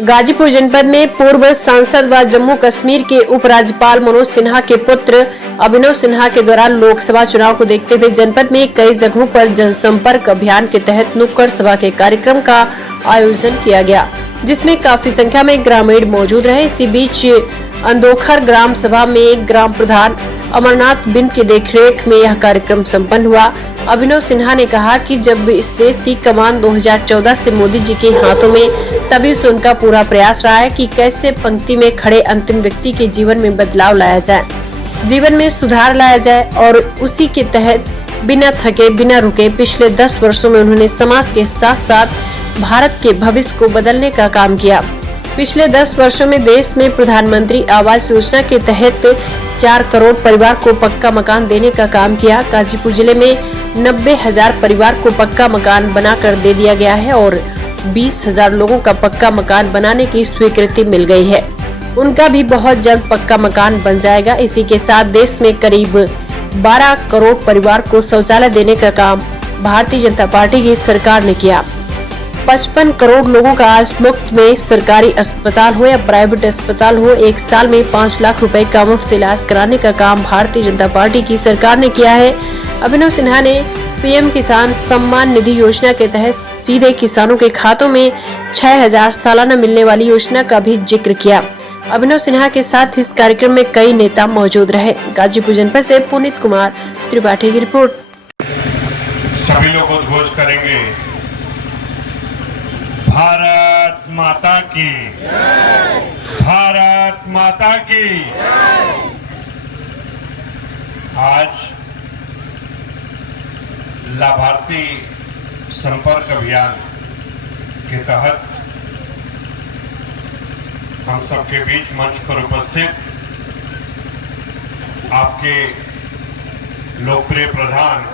गाजीपुर जनपद में पूर्व सांसद व जम्मू कश्मीर के उपराज्यपाल मनोज सिन्हा के पुत्र अभिनव सिन्हा के दौरान लोकसभा चुनाव को देखते हुए जनपद में कई जगहों पर जनसंपर्क अभियान के तहत नुक्कड़ सभा के कार्यक्रम का आयोजन किया गया, जिसमें काफी संख्या में ग्रामीण मौजूद रहे। इसी बीच अंदोखर ग्राम सभा में ग्राम प्रधान अमरनाथ बिंद की देखरेख में यह कार्यक्रम संपन्न हुआ। अभिनव सिन्हा ने कहा कि जब इस देश की कमान 2014 से मोदी जी के हाथों में, तभी से उनका पूरा प्रयास रहा है कि कैसे पंक्ति में खड़े अंतिम व्यक्ति के जीवन में बदलाव लाया जाए, जीवन में सुधार लाया जाए, और उसी के तहत बिना थके बिना रुके पिछले 10 वर्षों में उन्होंने समाज के साथ साथ भारत के भविष्य को बदलने का काम किया। पिछले 10 वर्षों में देश में प्रधानमंत्री आवास योजना के तहत 4 करोड़ परिवार को पक्का मकान देने का काम किया। गाजीपुर जिले में 90,000 परिवार को पक्का मकान बनाकर दे दिया गया है और 20,000 लोगों का पक्का मकान बनाने की स्वीकृति मिल गई है। उनका भी बहुत जल्द पक्का मकान बन जाएगा। इसी के साथ देश में करीब 12 करोड़ परिवार को शौचालय देने का काम भारतीय जनता पार्टी की सरकार ने किया। 55 करोड़ लोगों का आज मुफ्त में सरकारी अस्पताल हो या प्राइवेट अस्पताल हो, 1 साल में 5 लाख रुपए का मुफ्त इलाज कराने का काम भारतीय जनता पार्टी की सरकार ने किया है। अभिनव सिन्हा ने पीएम किसान सम्मान निधि योजना के तहत सीधे किसानों के खातों में 6,000 सालाना मिलने वाली योजना का भी जिक्र किया। अभिनव सिन्हा के साथ इस कार्यक्रम में कई नेता मौजूद रहे। गाजीपुर जनपद से पुनीत कुमार त्रिपाठी की रिपोर्ट। सभी लोग उद्घोष करेंगे, भारत माता की, भारत माता की। आज लाभार्थी संपर्क अभियान के तहत हम सबके बीच मंच पर उपस्थित आपके लोकप्रिय प्रधान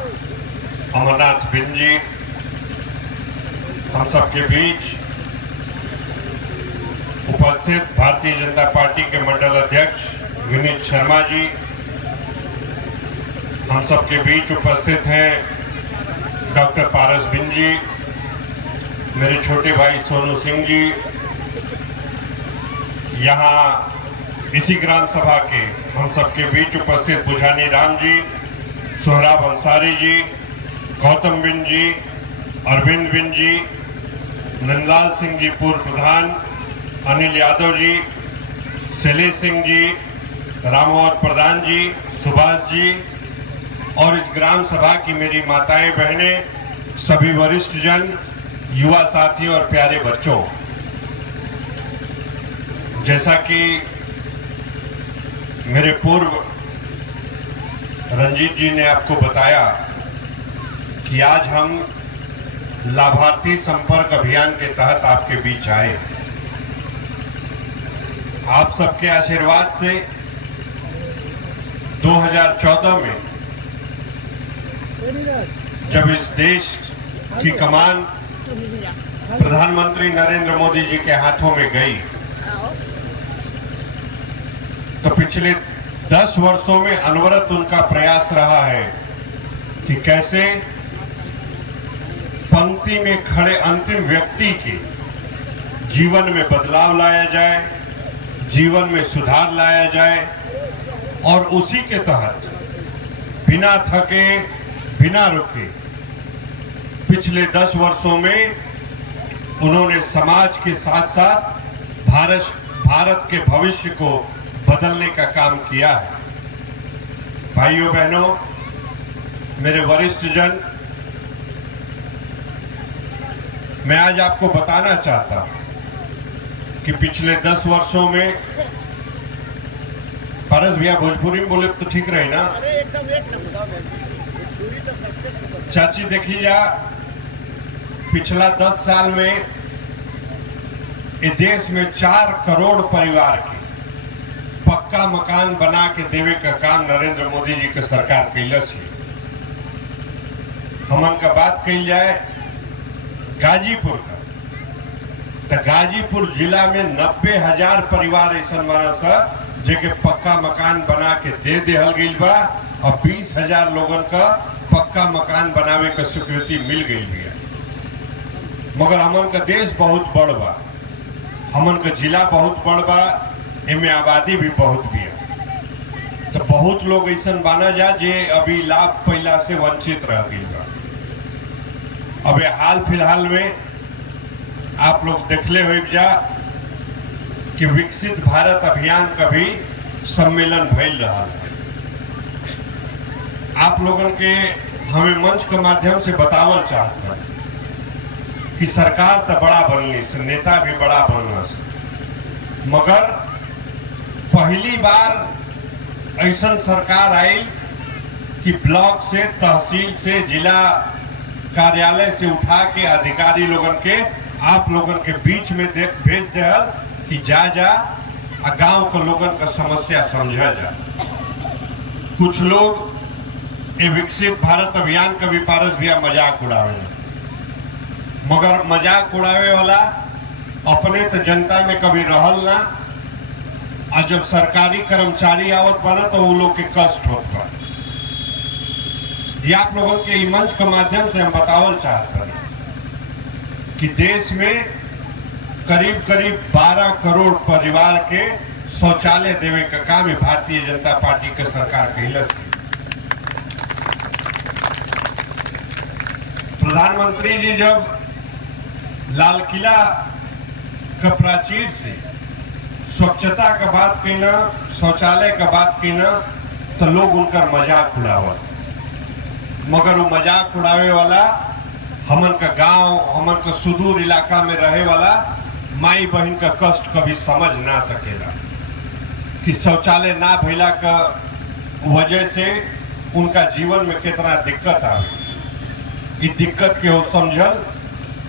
अमरनाथ बिंद जी, हम सबके बीच उपस्थित भारतीय जनता पार्टी के मंडल अध्यक्ष विनीत शर्मा जी, हम सबके बीच उपस्थित हैं डॉक्टर पारस बिंद जी, मेरे छोटे भाई सोनू सिंह जी, यहाँ इसी ग्राम सभा के हम सबके बीच उपस्थित बुझानी राम जी, सोहराब अंसारी जी, गौतम बिंद जी, अरविंद बिंद जी, नंदलाल सिंह जी पूर्व प्रधान, अनिल यादव जी, शैलेश सिंह जी, रामोहर प्रधान जी, सुभाष जी, और इस ग्राम सभा की मेरी माताएं बहनें, सभी वरिष्ठ जन, युवा साथियों और प्यारे बच्चों, जैसा कि मेरे पूर्व रंजीत जी ने आपको बताया कि आज हम लाभार्थी संपर्क अभियान के तहत आपके बीच आए। आप सबके आशीर्वाद से 2014 में जब इस देश की कमान प्रधानमंत्री नरेंद्र मोदी जी के हाथों में गई, तो पिछले 10 वर्षों में अनवरत उनका प्रयास रहा है कि कैसे पंक्ति में खड़े अंतिम व्यक्ति के जीवन में बदलाव लाया जाए, जीवन में सुधार लाया जाए, और उसी के तहत बिना थके बिना रुके पिछले 10 वर्षों में उन्होंने समाज के साथ साथ भारत के भविष्य को बदलने का काम किया है। भाइयों बहनों, मेरे वरिष्ठ जन, मैं आज आपको बताना चाहता हूं कि पिछले 10 वर्षों में, पारस भैया भोजपुरी में बोले तो ठीक रहे ना? चाची देखी जा, पिछला 10 साल में इस देश में 4 करोड़ परिवार के पक्का मकान बना के देवे का काम नरेंद्र मोदी जी के सरकार कैलस है। हमन का बात कही जाए गाजीपुर का, तो गाजीपुर जिला में 90,000 परिवार ऐसा माना सा जेके पक्का मकान बना के दे देहल गई बा, और 20,000 लोगन का पक्का मकान बनावे का स्वीकृति मिल गई है। मगर हमन का देश बहुत बड़ बा, हमन का जिला बहुत बड़ बा, एमे आबादी भी बहुत भी है, तो बहुत लोग ऐसा बाना जा जे अभी लाभ पहला से वंचित रह गई बा। अब हाल फिलहाल में आप लोग देखले हो जा कि विकसित भारत अभियान का भी सम्मेलन भइल रहा है। आप लोगों के हमें मंच के माध्यम से बतावल चाहता है कि सरकार तो बड़ा बनली से, नेता भी बड़ा बनना से, मगर पहली बार ऐसा सरकार आई कि ब्लॉक से, तहसील से, जिला कार्यालय से उठा के अधिकारी लोगन के आप लोगन के बीच में भेज दे कि जा आ गांव के लोगन का समस्या समझा जा। कुछ लोग ये विकसित भारत अभियान का भी पारस भी मजाक उड़ावे, मगर मजाक उड़ावे वाला अपने तो जनता में कभी रहल ना, और जब सरकारी कर्मचारी आवत बना तो वो लोग के कष्ट होत बा। ये आप लोगों के मंच के माध्यम से हम बतावल चाहते हैं कि देश में करीब 12 करोड़ परिवार के शौचालय देवे का काम भारतीय जनता पार्टी के सरकार कैलस। प्रधानमंत्री जी जब लाल किला का प्राचीर से स्वच्छता का बात कहना, शौचालय का बात कहना, तो लोग उनका मजाक उड़ावत, मगर वो मजाक उड़ावे वाला हमन का गांव, हमन का सुदूर इलाका में रहे वाला माई बहन का कष्ट कभी समझ ना सकेला कि शौचालय ना भइला का वजह से उनका जीवन में कितना दिक्कत आवे। इस दिक्कत के हो समझल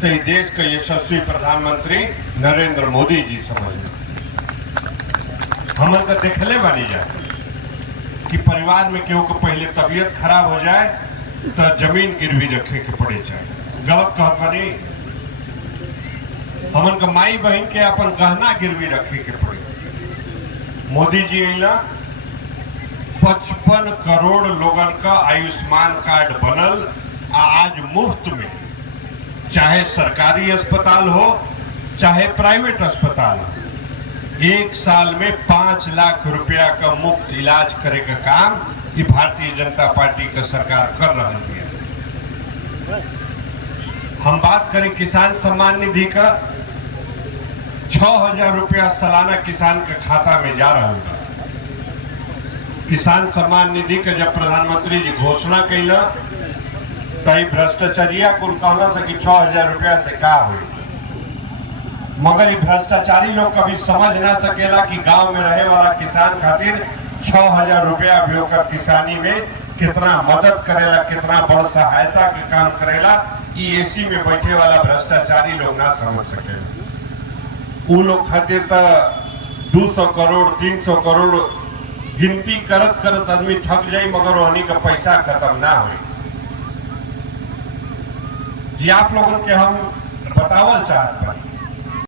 तो इस देश के यशस्वी प्रधानमंत्री नरेंद्र मोदी जी समझ। हमन का देखले बानी जाए कि परिवार में केहू को पहले तबीयत खराब हो जाए तो जमीन गिरवी रखे के पड़े जाए, गलत कहत बानी। हमन का माई बहन के अपन गहना गिरवी रखे के पड़े। मोदी जी अला 55 करोड़ लोगन का आयुष्मान कार्ड बनल, आज मुफ्त में, चाहे सरकारी अस्पताल हो चाहे प्राइवेट अस्पताल हो, 1 साल में 5 लाख रुपया का मुफ्त इलाज करे का काम ये भारतीय जनता पार्टी का सरकार कर रही है। हम बात करें किसान सम्मान निधि का, 6,000 रुपया सालाना किसान के खाता में जा रहा है। किसान सम्मान निधि का जब प्रधानमंत्री जी घोषणा कैला तई भ्रष्टाचारिया कुल कहला से कि 6,000 रुपया से का हुई, मगर ये भ्रष्टाचारी लोग कभी समझ ना सकेला कि गांव में रहे वाला किसान खातिर 6,000 रुपया भी होकर किसानी में कितना मदद करेला, कितना बड़ सहायता के काम करेला, ये एसी में बैठे वाला भ्रष्टाचारी लोग ना समझ सकेला। उन लोग खातिर तो 200 करोड़ 300 करोड़ गिनती करत करत आदमी थक जाये, मगर वही का पैसा खत्म ना हो। जी आप लोगों के हम बतावल चाहते हैं